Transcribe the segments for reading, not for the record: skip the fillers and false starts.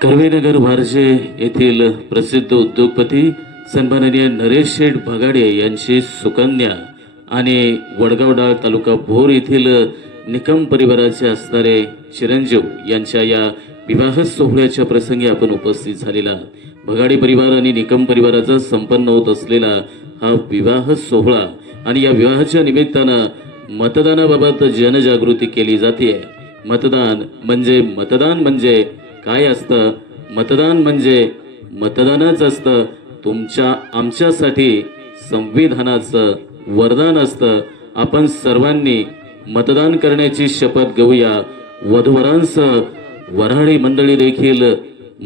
कर्वेनगर भारजे येथील प्रसिद्ध उद्योगपती सन्माननीय नरेश शेठ भगाडे यांची सुकन्या आणि वडगावडाळ तालुका भोर येथील निकम परिवाराचे असणारे चिरंजीव यांच्या या विवाह सोहळ्याच्या प्रसंगी आपण उपस्थित झालेला भगाडे परिवार आणि निकम परिवाराचा संपन्न होत असलेला हा विवाह सोहळा आणि या विवाहाच्या निमित्तानं मतदानाबाबत जनजागृती केली जाते। मतदान म्हणजे काय असतं? मतदान म्हणजे मतदानच असतं। तुमच्या आमच्यासाठी संविधानाचं वरदान असतं। आपण सर्वांनी मतदान करण्याची शपथ घेऊया। वधूवरांसह वऱ्हाडी मंडळी देखील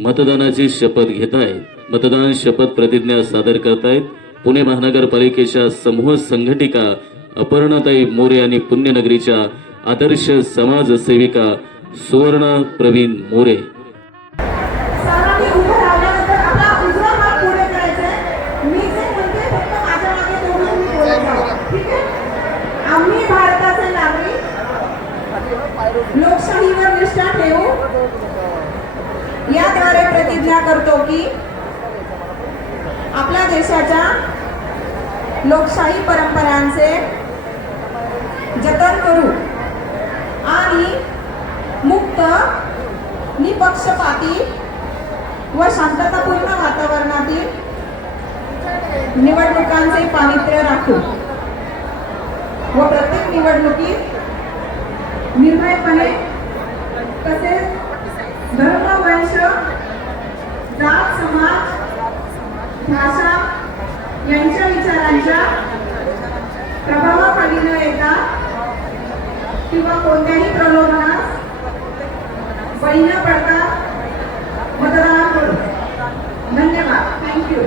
मतदानाची शपथ घेत आहेत। मतदान शपथ प्रतिज्ञा सादर करतायत पुणे महानगरपालिकेच्या समूह संघटिका अपर्णाताई मोरे आणि पुण्यनगरीच्या आदर्श समाजसेविका सुवर्ण प्रवीण मोरे। लोकशाहीवर निष्ठा ठेवू याद्वारे प्रतिज्ञा करतो की आपल्या देशाच्या लोकशाही परंपरांचे जतन करू आणि मुक्त, निपक्षपाती व शांततापूर्ण वातावरणातील निवडणुकांचे पावित्र्य राखू व प्रत्येक निवडणुकीत निर्भयपणे तसेच धर्म, वंश, जात, समाज, भाषा यांच्या विचारांच्या प्रभावाखाली न येता किंवा कोणत्याही प्रलोभनास बळी न पडता मतदान करू। धन्यवाद। थँक्यू।